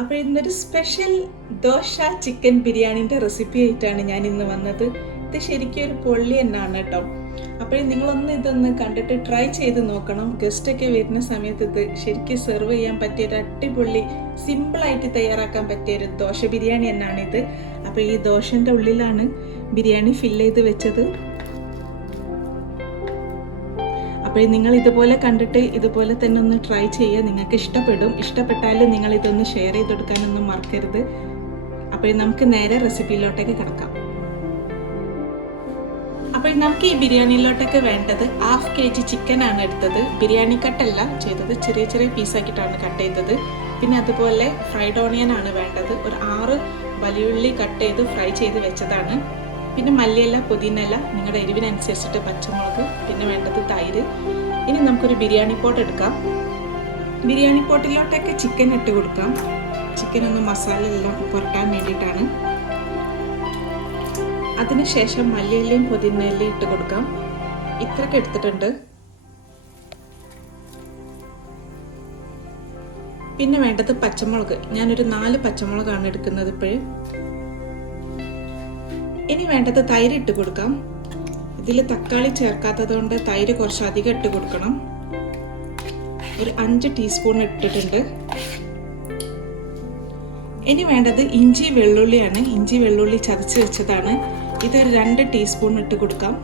അപ്പോൾ ഇന്നൊരു special dosa chicken ബിരിയാണിൻ്റെ recipe ആയിട്ടാണ് ഞാൻ ഇന്ന് വന്നത്. ഇത് ശരിക്കും ഒരു പൊള്ളി തന്നെയാണ് കേട്ടോ. അപ്പോൾ നിങ്ങളൊന്ന് ഇതൊന്ന് കണ്ടിട്ട് ട്രൈ ചെയ്ത് നോക്കണം. ഗസ്റ്റൊക്കെ വരുന്ന സമയത്ത് ഇത് ശരിക്കും സെർവ് ചെയ്യാൻ പറ്റിയ ഒരു അടിപൊളി സിമ്പിളായിട്ട് തയ്യാറാക്കാൻ പറ്റിയ ഒരു ദോശ ബിരിയാണി തന്നെയാണിത്. അപ്പോൾ ഈ ദോശൻ്റെ ഉള്ളിലാണ് ബിരിയാണി ഫില്ല് ചെയ്ത് വെച്ചത്. അപ്പോൾ നിങ്ങൾ ഇതുപോലെ കണ്ടിട്ട് ഇതുപോലെ തന്നെ ഒന്ന് ട്രൈ ചെയ്യുക. നിങ്ങൾക്ക് ഇഷ്ടപ്പെടും. ഇഷ്ടപ്പെട്ടാലും നിങ്ങൾ ഇതൊന്ന് ഷെയർ ചെയ്ത് കൊടുക്കാനൊന്നും മറക്കരുത്. അപ്പോൾ നമുക്ക് നേരെ റെസിപ്പിയിലോട്ടേക്ക് കിടക്കാം. അപ്പോൾ നമുക്ക് ഈ ബിരിയാണിയിലോട്ടൊക്കെ വേണ്ടത് 1/2 kg ചിക്കനാണ് എടുത്തത്. ബിരിയാണി കട്ടല്ല ചെയ്തത്, ചെറിയ ചെറിയ പീസാക്കിയിട്ടാണ് കട്ട് ചെയ്തത്. പിന്നെ അതുപോലെ ഫ്രൈഡ് ഓണിയൻ ആണ് വേണ്ടത്. ഒരു 6 വലിയുള്ളി കട്ട് ചെയ്ത് ഫ്രൈ ചെയ്ത് വെച്ചതാണ്. പിന്നെ മല്ലിയില, പുതിനയില, നിങ്ങളുടെ എരിവിനനുസരിച്ചിട്ട് പച്ചമുളക്, പിന്നെ വേണ്ടത് തൈര്. ഇനി നമുക്കൊരു ബിരിയാണി പോട്ട് എടുക്കാം. ബിരിയാണി പോട്ടിലോട്ടൊക്കെ ചിക്കൻ ഇട്ട് കൊടുക്കാം. ചിക്കൻ ഒന്ന് മസാല എല്ലാം പുരട്ടാൻ വേണ്ടിയിട്ടാണ്. അതിനുശേഷം മല്ലിയിലയും പുതിനയിലയും ഇട്ട് കൊടുക്കാം. ഇത്രയൊക്കെ എടുത്തിട്ടുണ്ട്. പിന്നെ വേണ്ടത് പച്ചമുളക്. ഞാനൊരു 4 പച്ചമുളകാണ് എടുക്കുന്നത് ഇപ്പോഴും. ഇനി വേണ്ടത് തൈര് ഇട്ട് കൊടുക്കാം. ഇതിൽ തക്കാളി ചേർക്കാത്തത് കൊണ്ട് തൈര് കുറച്ച് അധികം ഇട്ട് കൊടുക്കണം. ഒരു 5 ടീസ്പൂൺ ഇട്ടിട്ടുണ്ട്. ഇനി വേണ്ടത് ഇഞ്ചി വെള്ളുള്ളിയാണ്. ഇഞ്ചി വെള്ളുള്ളി ചതച്ച് വെച്ചതാണ്. ഇതൊരു 2 ടീസ്പൂൺ ഇട്ട് കൊടുക്കാം.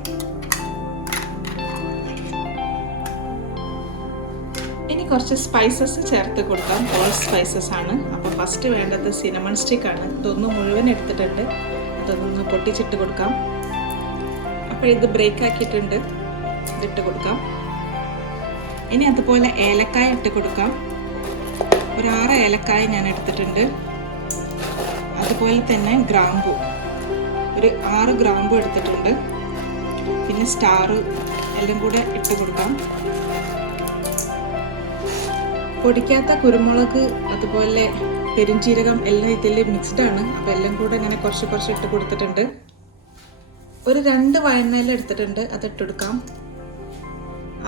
ഇനി കുറച്ച് സ്പൈസസ് ചേർത്ത് കൊടുക്കാം. ഓൾ സ്പൈസസ് ആണ്. അപ്പോൾ ഫസ്റ്റ് വേണ്ടത് സിനമൺ സ്റ്റിക്ക് ആണ്. ഇതൊന്ന് മുഴുവൻ എടുത്തിട്ടുണ്ട്. അതൊന്ന് പൊട്ടിച്ചിട്ട് കൊടുക്കാം. അപ്പോൾ ഇത് ബ്രേക്ക് ആക്കിയിട്ടുണ്ട്. ഇതിട്ട് കൊടുക്കാം. ഇനി അതുപോലെ ഏലക്കായ ഇട്ട് കൊടുക്കാം. ഒരു 6 ഏലക്കായ ഞാൻ എടുത്തിട്ടുണ്ട്. അതുപോലെ തന്നെ ഗ്രാമ്പു, ഒരു 6 ഗ്രാമ്പു എടുത്തിട്ടുണ്ട്. പിന്നെ സ്റ്റാർ എല്ലാം കൂടെ ഇട്ട് കൊടുക്കാം. പൊടിക്കാത്ത കുരുമുളക്, അതുപോലെ പെരുംജീരകം എല്ലാം ഇതിൽ മിക്സ്ഡ് ആണ്. അപ്പോൾ എല്ലാം കൂടെ ഇങ്ങനെ കുറച്ച് ഇട്ട് കൊടുത്തിട്ടുണ്ട്. ഒരു 2 വഴനയില എടുത്തിട്ടുണ്ട്. അതിട്ട് കൊടുക്കാം.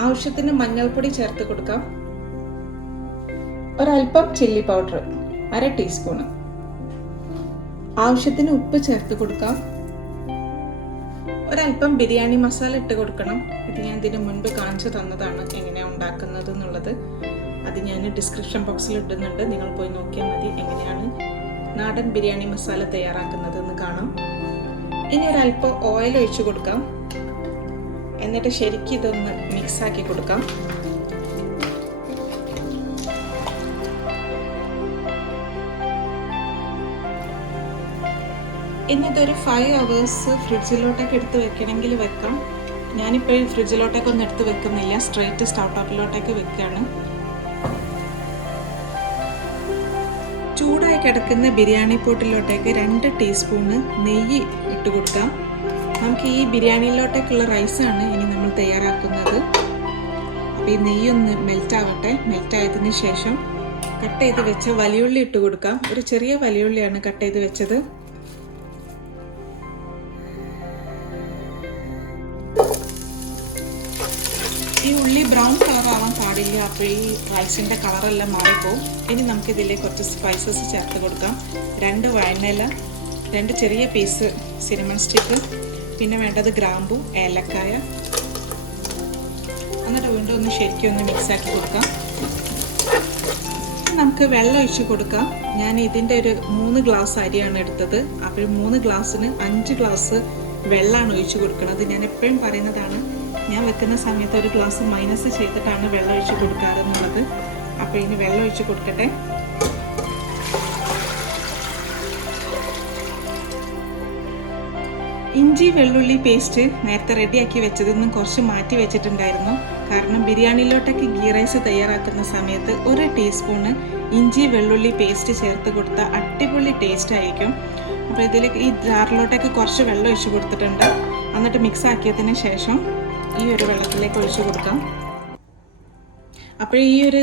ആവശ്യത്തിന് മഞ്ഞൾപ്പൊടി ചേർത്ത് കൊടുക്കാം. ഒരൽപ്പം ചില്ലി പൗഡർ 1/2 ടീസ്പൂണ്. ആവശ്യത്തിന് ഉപ്പ് ചേർത്ത് കൊടുക്കാം. ഒരൽപ്പം ബിരിയാണി മസാല ഇട്ട് കൊടുക്കണം. ഇത് ഞാൻ ഇതിന് മുൻപ് കാണിച്ചു തന്നതാണ് എങ്ങനെയാണ് ഉണ്ടാക്കുന്നത് എന്നുള്ളത്. അത് ഞാൻ ഡിസ്ക്രിപ്ഷൻ ബോക്സിൽ ഇടുന്നുണ്ട്. നിങ്ങൾ പോയി നോക്കിയാൽ മതി എങ്ങനെയാണ് നാടൻ ബിരിയാണി മസാല തയ്യാറാക്കുന്നത് എന്ന് കാണാം. ഇനി ഒരല്പം ഓയിൽ ഒഴിച്ചു കൊടുക്കാം. എന്നിട്ട് ശരിക്കും ഇതൊന്ന് മിക്സ് ആക്കി കൊടുക്കാം. ഇനി ഇതൊരു 5 hours ഫ്രിഡ്ജിലോട്ടൊക്കെ എടുത്ത് വെക്കണമെങ്കിൽ വെക്കാം. ഞാനിപ്പോൾ ഫ്രിഡ്ജിലോട്ടൊക്കെ ഒന്നും എടുത്ത് വെക്കുന്നില്ല. സ്ട്രെയിറ്റ് സ്റ്റൗ ടോപ്പിലോട്ടൊക്കെ വെക്കുകയാണ്. ചൂടായി കിടക്കുന്ന ബിരിയാണി പോട്ടിലോട്ടേക്ക് 2 ടീസ്പൂണ് നെയ്യ് ഇട്ട് കൊടുക്കാം. നമുക്ക് ഈ ബിരിയാണിയിലോട്ടേക്കുള്ള റൈസാണ് ഇനി നമ്മൾ തയ്യാറാക്കുന്നത്. അപ്പോൾ ഈ നെയ്യ് ഒന്ന് മെൽറ്റ് ആവട്ടെ. മെൽറ്റ് ആയതിനു ശേഷം കട്ട് ചെയ്ത് വെച്ച വലിയുള്ളി ഇട്ട് കൊടുക്കാം. ഒരു ചെറിയ വലിയുള്ളിയാണ് കട്ട് ചെയ്ത് വെച്ചത്. ഈ ഉള്ളി ബ്രൗൺ കളർ ആവാൻ പാടില്ല. അപ്പോൾ ഈ റൈസിൻ്റെ കളറെല്ലാം മാറിപ്പോവും. ഇനി നമുക്കിതിലേക്ക് കുറച്ച് സ്പൈസസ് ചേർത്ത് കൊടുക്കാം. 2 വഴനയില, 2 ചെറിയ പീസ് സിനമൺ സ്റ്റിക്ക്, പിന്നെ വേണ്ടത് ഗ്രാമ്പു, ഏലക്കായ. എന്നിട്ട് വീണ്ടും ഒന്ന് ശരിക്കും ഒന്ന് മിക്സാക്കി കൊടുക്കാം. നമുക്ക് വെള്ളം ഒഴിച്ച് കൊടുക്കാം. ഞാൻ ഇതിൻ്റെ ഒരു 3 ഗ്ലാസ് അരിയാണ് എടുത്തത്. അപ്പോൾ 3 ഗ്ലാസ്സിന് 5 ഗ്ലാസ് വെള്ളമാണ് ഒഴിച്ച് കൊടുക്കുന്നത്. ഞാൻ എപ്പോഴും പറയുന്നതാണ്, ഞാൻ വെക്കുന്ന സമയത്ത് ഒരു ഗ്ലാസ് മൈനസ് ചെയ്തിട്ടാണ് വെള്ളം ഒഴിച്ച് കൊടുക്കാറെന്നുള്ളത്. അപ്പോൾ ഇനി വെള്ളം ഒഴിച്ച് കൊടുക്കട്ടെ. ഇഞ്ചി വെള്ളുള്ളി പേസ്റ്റ് നേരത്തെ റെഡിയാക്കി വെച്ചതിന്നും കുറച്ച് മാറ്റി വെച്ചിട്ടുണ്ടായിരുന്നു. കാരണം ബിരിയാണിയിലോട്ടൊക്കെ ഗീ റൈസ് തയ്യാറാക്കുന്ന സമയത്ത് 1 ടീസ്പൂണ് ഇഞ്ചി വെള്ളുള്ളി പേസ്റ്റ് ചേർത്ത് കൊടുത്താൽ അടിപൊളി ടേസ്റ്റ് ആയിരിക്കും. അപ്പോൾ ഇതിലേക്ക് ഈ ജാറിലോട്ടൊക്കെ കുറച്ച് വെള്ളം ഒഴിച്ച് കൊടുത്തിട്ടുണ്ട്. എന്നിട്ട് മിക്സ് ആക്കിയതിന് ശേഷം ഈ ഒരു വെള്ളത്തിലേക്ക് ഒഴിച്ചു കൊടുക്കാം. അപ്പോൾ ഈ ഒരു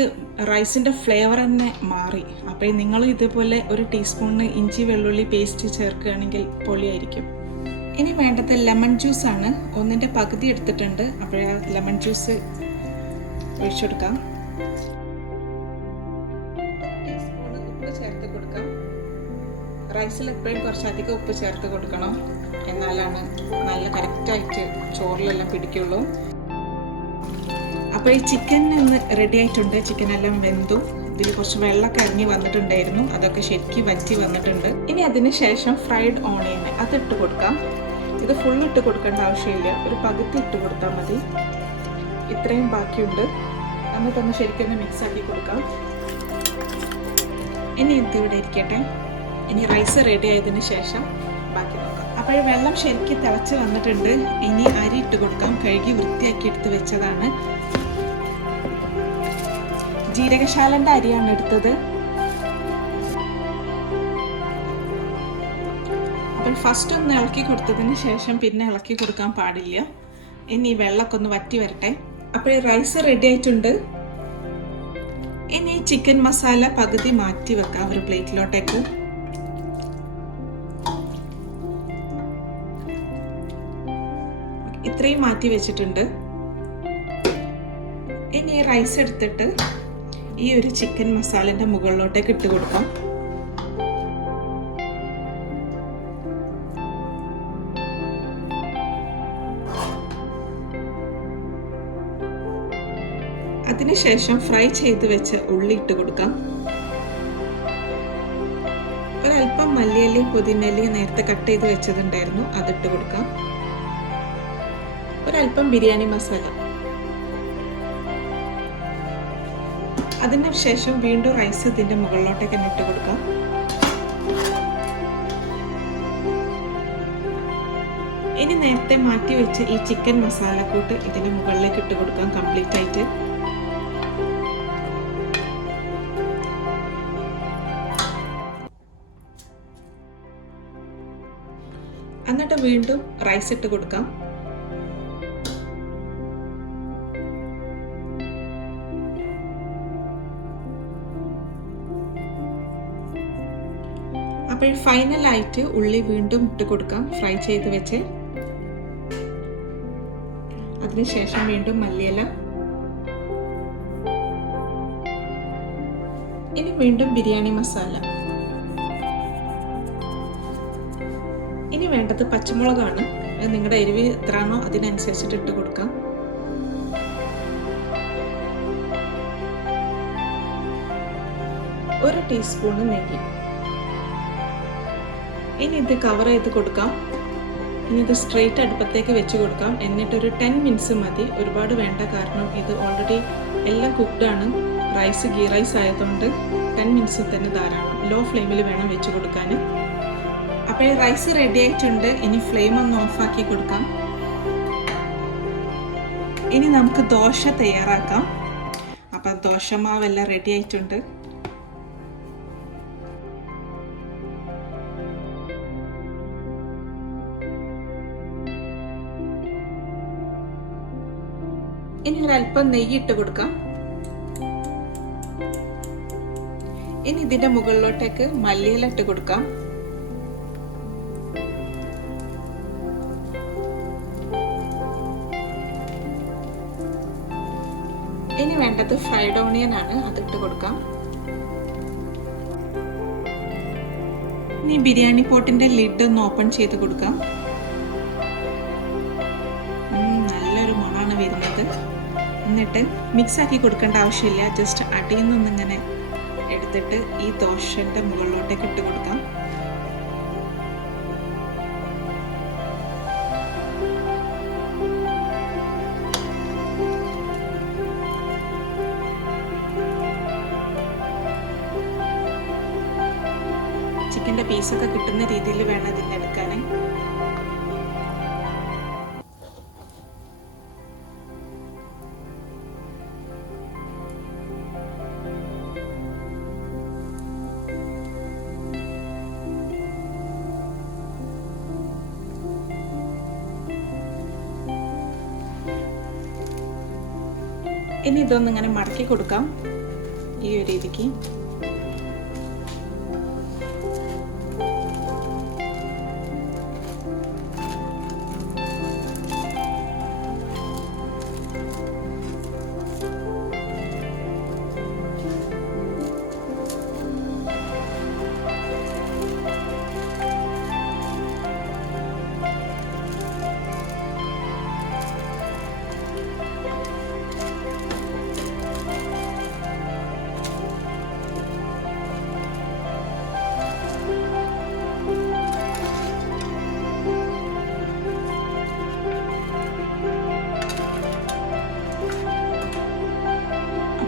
റൈസിൻ്റെ ഫ്ലേവർ തന്നെ മാറി. അപ്പോൾ നിങ്ങൾ ഇതുപോലെ 1 ടീസ്പൂണ് ഇഞ്ചി വെള്ളുള്ളി പേസ്റ്റ് ചേർക്കുകയാണെങ്കിൽ പൊളിയായിരിക്കും. ഇനി വേണ്ടത് ലെമൺ ജ്യൂസാണ്. 1ന്റെ പകുതി എടുത്തിട്ടുണ്ട്. അപ്പോൾ ലെമൺ ജ്യൂസ് ഒഴിച്ചു കൊടുക്കാം. 1 ടീസ്പൂൺ ഉപ്പ് ചേർത്ത് കൊടുക്കാം. റൈസിൽ എപ്പോഴും കുറച്ചധികം ഉപ്പ് ചേർത്ത് കൊടുക്കണം, എന്നാലാണ് നല്ല കറക്റ്റായിട്ട് ചോറിലെല്ലാം പിടിക്കുള്ളൂ. അപ്പോൾ ഈ ചിക്കൻ ഒന്ന് റെഡി ആയിട്ടുണ്ട്. ചിക്കനെല്ലാം വെന്തു. ഇതിൽ കുറച്ച് വെള്ളമൊക്കെ ഇറങ്ങി വന്നിട്ടുണ്ടായിരുന്നു, അതൊക്കെ ശരിക്കും വറ്റി വന്നിട്ടുണ്ട്. ഇനി അതിന് ശേഷം ഫ്രൈഡ് ഓണിയൻ അതിട്ട് കൊടുക്കാം. ഇത് ഫുൾ ഇട്ട് കൊടുക്കേണ്ട ആവശ്യമില്ല, ഒരു പകുതി ഇട്ട് കൊടുത്താൽ മതി. ഇത്രയും ബാക്കിയുണ്ട്. എന്നിട്ടൊന്ന് ശരിക്കും മിക്സ് ആക്കി കൊടുക്കാം. ഇനി ഇതിവിടെ ഇരിക്കട്ടെ. ഇനി റൈസ് റെഡി ആയതിനു ശേഷം ബാക്കി നോക്കാം. അപ്പോൾ വെള്ളം ശരിക്കും തിളച്ച് വന്നിട്ടുണ്ട്. ഇനി അരി ഇട്ട് കൊടുക്കാം. കഴുകി വൃത്തിയാക്കി എടുത്ത് വെച്ചതാണ്. ജീരകശാലന്റെ അരിയാണ് എടുത്തത്. അപ്പോൾ ഫസ്റ്റ് ഒന്ന് ഇളക്കി കൊടുത്തതിന് ശേഷം പിന്നെ ഇളക്കി കൊടുക്കാൻ പാടില്ല. ഇനി വെള്ളമൊക്കെ ഒന്ന് വറ്റി വരട്ടെ. അപ്പോൾ റൈസ് റെഡി ആയിട്ടുണ്ട്. ഇനി ചിക്കൻ മസാല പകുതി മാറ്റി വെക്കാം ഒരു പ്ലേറ്റിലോട്ടേക്ക്. ഇത്രയും മാറ്റി വെച്ചിട്ടുണ്ട്. ഇനി റൈസ് എടുത്തിട്ട് ഈ ഒരു ചിക്കൻ മസാലന്റെ മുകളിലോട്ടേക്ക് ഇട്ട് കൊടുക്കാം. അതിനുശേഷം ഫ്രൈ ചെയ്ത് വെച്ച് ഉള്ളി ഇട്ട് കൊടുക്കാം. ഒരല്പം മല്ലിയിലയും പുതിനയിലയും നേരത്തെ കട്ട് ചെയ്ത് വെച്ചതുണ്ടായിരുന്നു, അതിട്ട് കൊടുക്കാം. ഒരല്പം ബിരിയാണി മസാല. അതിനുശേഷം വീണ്ടും റൈസ് ഇതിന്റെ മുകളിലോട്ടേക്ക് ഇട്ട് കൊടുക്കാം. ഇനി നേരത്തെ മാറ്റി വെച്ച ഈ ചിക്കൻ മസാല കൂട്ട് ഇതിന്റെ മുകളിലേക്ക് ഇട്ട് കൊടുക്കാം കംപ്ലീറ്റ് ആയിട്ട്. എന്നിട്ട് വീണ്ടും റൈസ് ഇട്ട് കൊടുക്കാം. അപ്പോൾ ഫൈനലായിട്ട് ഉള്ളി വീണ്ടും ഇട്ട് കൊടുക്കാം ഫ്രൈ ചെയ്ത് വെച്ച്. അതിനുശേഷം വീണ്ടും മല്ലിയില. ഇനി വീണ്ടും ബിരിയാണി മസാല. ഇനി വേണ്ടത് പച്ചമുളകാണ്. നിങ്ങളുടെ എരിവ് എത്രയാണോ അതിനനുസരിച്ചിട്ട് ഇട്ട് കൊടുക്കാം. ഒരു ടീസ്പൂണ് നെയ്യ്. ഇനി ഇത് കവർ ചെയ്ത് കൊടുക്കാം. ഇനി ഇത് സ്ട്രെയിറ്റ് അടുപ്പത്തേക്ക് വെച്ച് കൊടുക്കാം. എന്നിട്ടൊരു 10 മിനിറ്റ്സ് മതി, ഒരുപാട് വേണ്ട. കാരണം ഇത് ഓൾറെഡി എല്ലാം കുക്ക്ഡ് ആണ്. റൈസ് ഗീ റൈസ് ആയതുകൊണ്ട് 10 മിനിറ്റ്സ് തന്നെ ധാരാളം. ലോ ഫ്ലെയിമിൽ വേണം വെച്ച് കൊടുക്കാൻ. അപ്പോൾ റൈസ് റെഡി ആയിട്ടുണ്ട്. ഇനി ഫ്ലെയിം ഒന്ന് ഓഫാക്കി കൊടുക്കാം. ഇനി നമുക്ക് ദോശ തയ്യാറാക്കാം. അപ്പം ദോശമാവെല്ലാം റെഡി ആയിട്ടുണ്ട്. ഇനി ഒരല്പം നെയ്യ് ഇട്ട് കൊടുക്കാം. ഇനി ഇതിന്റെ മുകളിലോട്ടേക്ക് മല്ലിയില ഇട്ട് കൊടുക്കാം. ഇനി വേണ്ടത് ഫ്രൈഡ് ഓണിയൻ ആണ്, അതിട്ട് കൊടുക്കാം. ഇനി ബിരിയാണി പോട്ടിന്റെ ലിഡ് ഒന്ന് ഓപ്പൺ ചെയ്ത് കൊടുക്കാം. നല്ലൊരു മണമാണ് വരുന്നത്. എന്നിട്ട് മിക്സ് ആക്കി കൊടുക്കേണ്ട ആവശ്യമില്ല. ജസ്റ്റ് അടിയിൽ നിന്നിങ്ങനെ എടുത്തിട്ട് ഈ ദോശന്റെ മുകളിലോട്ടേക്ക് ഇട്ട് കൊടുക്കാം. ചിക്കൻ്റെ പീസൊക്കെ കിട്ടുന്ന രീതിയിൽ വേണം ഇതിനെ എടുക്കാൻ. ഇനി ഇതൊന്ന് ഇങ്ങനെ മടക്കി കൊടുക്കാം ഈ ഒരു രീതിക്ക്.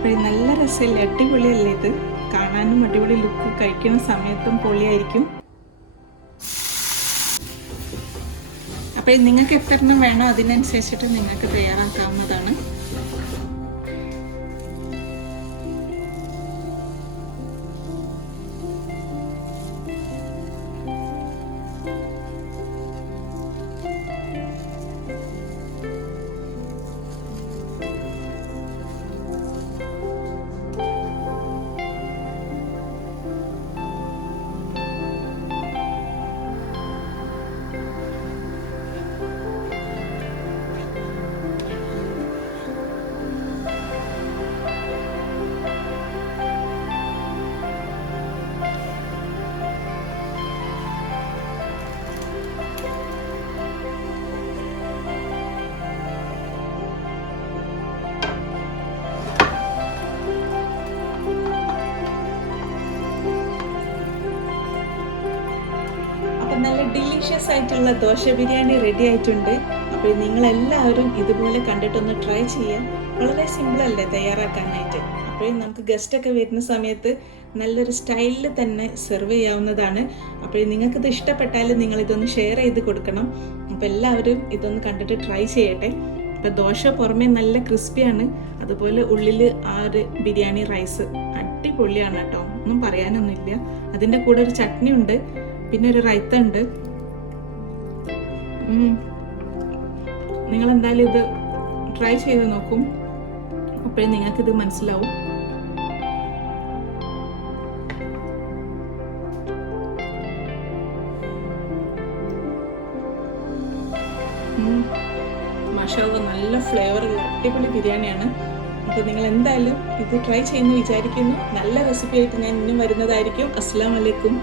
അപ്പോൾ നല്ല രസമില്ല, അടിപൊളിയല്ലേ ഇത്? കാണാനും അടിപൊളി ലുക്ക്, കഴിക്കുന്ന സമയത്തും പൊളിയായിരിക്കും. അപ്പോൾ നിങ്ങൾക്ക് എത്ര എണ്ണം വേണോ അതിനനുസരിച്ചിട്ട് നിങ്ങൾക്ക് തയ്യാറാക്കാവുന്നതാണ്. നല്ല ഡിലീഷ്യസ് ആയിട്ടുള്ള ദോശ ബിരിയാണി റെഡി ആയിട്ടുണ്ട്. അപ്പോൾ നിങ്ങളെല്ലാവരും ഇതുപോലെ കണ്ടിട്ടൊന്ന് ട്രൈ ചെയ്യാം. വളരെ സിമ്പിളല്ലേ തയ്യാറാക്കാനായിട്ട്. അപ്പോൾ നമുക്ക് ഗസ്റ്റൊക്കെ വരുന്ന സമയത്ത് നല്ലൊരു സ്റ്റൈലിൽ തന്നെ സെർവ് ചെയ്യാവുന്നതാണ്. അപ്പോൾ നിങ്ങൾക്കിത് ഇഷ്ടപ്പെട്ടാൽ നിങ്ങളിതൊന്ന് ഷെയർ ചെയ്ത് കൊടുക്കണം. അപ്പോൾ എല്ലാവരും ഇതൊന്ന് കണ്ടിട്ട് ട്രൈ ചെയ്യട്ടെ. അപ്പോൾ ദോശ പുറമേ നല്ല ക്രിസ്പിയാണ്, അതുപോലെ ഉള്ളിൽ ആ ഒരു ബിരിയാണി റൈസ് അടിപൊളിയാണ് കേട്ടോ, ഒന്നും പറയാനൊന്നുമില്ല. അതിൻ്റെ കൂടെ ഒരു ചട്നി ഉണ്ട്, പിന്നെ ഒരു റൈത്ത ഉണ്ട്. നിങ്ങൾ എന്തായാലും ഇത് ട്രൈ ചെയ്ത് നോക്കും, അപ്പോഴേ നിങ്ങൾക്കിത് മനസ്സിലാവും. മാഷാഅല്ലാഹ്, നല്ല ഫ്ലേവറുള്ള അടിപൊളി ബിരിയാണിയാണ്. അപ്പോൾ നിങ്ങൾ എന്തായാലും ഇത് ട്രൈ ചെയ്യുമെന്ന് വിചാരിക്കുന്നു. നല്ല റെസിപ്പി ആയിട്ട് ഞാൻ ഇനിയും വരുന്നതായിരിക്കും. അസ്സലാമു അലൈക്കും.